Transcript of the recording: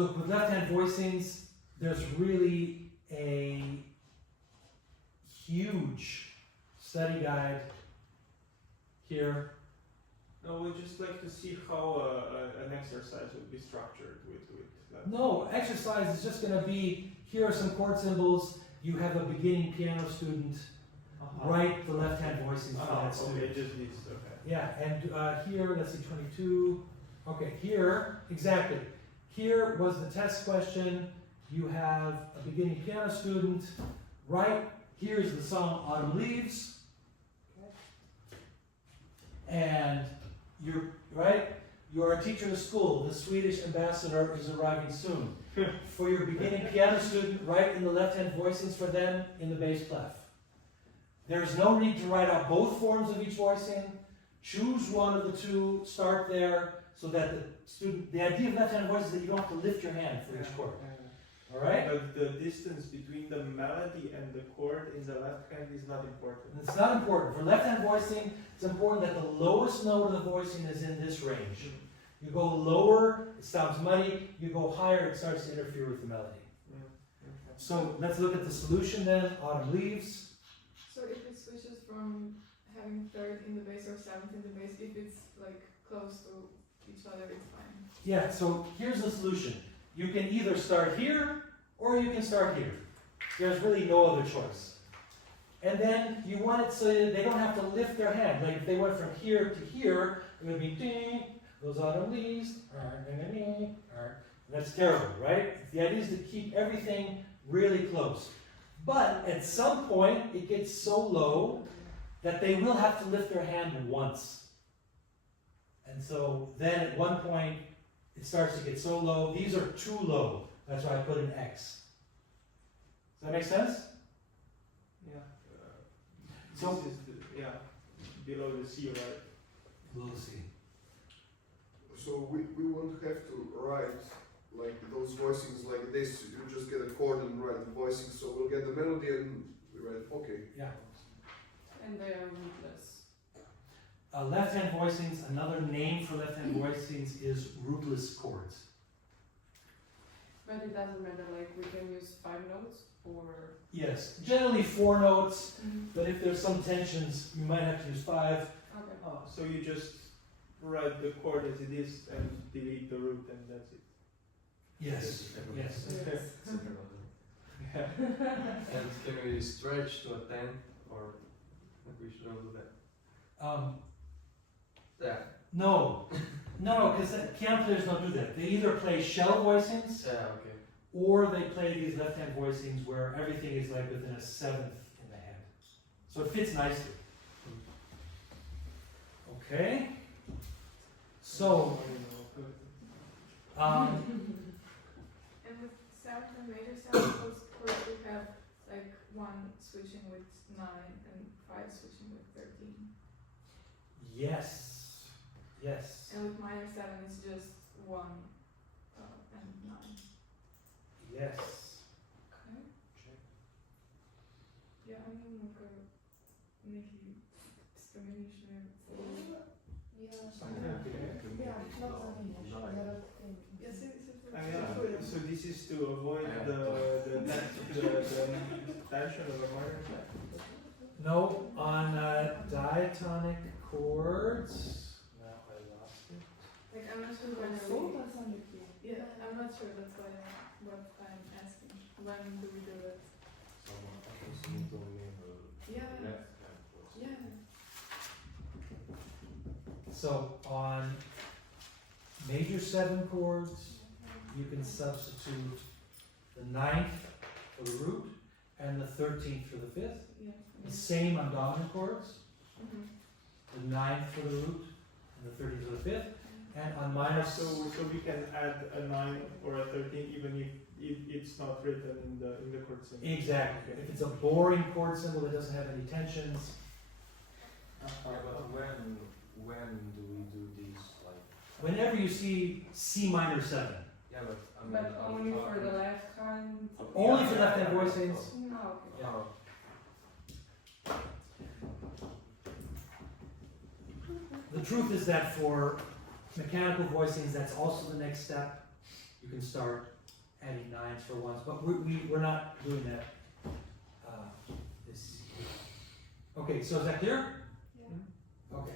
Look, with left hand voicings, there's really a huge study guide here. No, we just like to see how an exercise would be structured with that. No, exercise is just going to be, here are some chord symbols. You have a beginning piano student. Write the left hand voicings for that student. Okay, just these, okay. Yeah, and here, let's see, 22. Okay, here, exactly. Here was the test question. You have a beginning piano student. Right, here's the song Autumn Leaves. And you're a teacher in school. The Swedish ambassador is arriving soon. For your beginning piano student, write in the left-hand voicings for them in the bass clef. There's no need to write out both forms of each voicing. Choose one of the two, start there, so that the student, the idea of left-hand voice is that you don't have to lift your hand for each chord. All right? But the distance between the melody and the chord in the left hand is not important. It's not important. For left-hand voicing, it's important that the lowest note of the voicing is in this range. You go lower, it sounds muddy. You go higher, it starts to interfere with the melody. Okay. So let's look at the solution then. Autumn Leaves. So if it switches from having third in the bass or seventh in the bass, if it's like close to each other, it's fine. Yeah, so here's the solution. You can either start here or you can start here. There's really no other choice. And then you want it so that they don't have to lift their hand. Like if they went from here to here, it would be ding, those autumn leaves, that's terrible, right? The idea is to keep everything really close. But at some point, it gets so low that they will have to lift their hand once. And so then at one point, it starts to get so low. These are too low. That's why I put an X. Does that make sense? Yeah. So- This is below the C, right? We'll see. So we won't have to write like those voicings like this. You just get a chord and write the voicing. So we'll get the melody and we write. Okay. Yeah. And they are rootless. Left-hand voicings, another name for left-hand voicings is rootless chords. But it doesn't matter, like we can use 5 notes or... Yes, generally 4 notes, but if there's some tensions, you might have to use 5. Okay. Oh, so you just write the chord as it is and delete the root and that's it. Yes, yes. Yeah. And can we stretch to a 10 or we should not do that? Yeah. No, because piano players don't do that. They either play shell voicings Yeah, okay. or they play these left-hand voicings where everything is like within a seventh in the hand. So it fits nicely. Okay. So, And with seventh and major seventh chords, we have like 1 switching with 9 and 5 switching with 13. yes. Yes. And with minor 7, it's just 1 and 9. Yes. Okay. Я немного некий вспоминаю. So this is to avoid the tension of a minor clef. No, on diatonic chords. Now I lost it. Like I'm not sure when yeah, I'm not sure. That's why what I'm asking. When do we do it? Yeah. Yeah. So on major 7 chords, you can substitute the 9th for the root and the 13th for the 5th. Yeah. The same on dominant chords, Mhm. the 9th for the root and the 13th for the 5th. And on minor, So we can add a 9 or a 13 even if it's not written in the chord symbol. exactly. If it's a boring chord symbol that doesn't have any tensions, Yeah, but when do we do these? Like, whenever you see C minor 7, yeah, but I mean, But only for the left hand? only for left hand voicings. Oh, okay. Yeah. The truth is that for mechanical voicings, that's also the next step. You can start adding nines for ones, but we're not doing that this year. Okay, so is that clear? Yeah. Okay.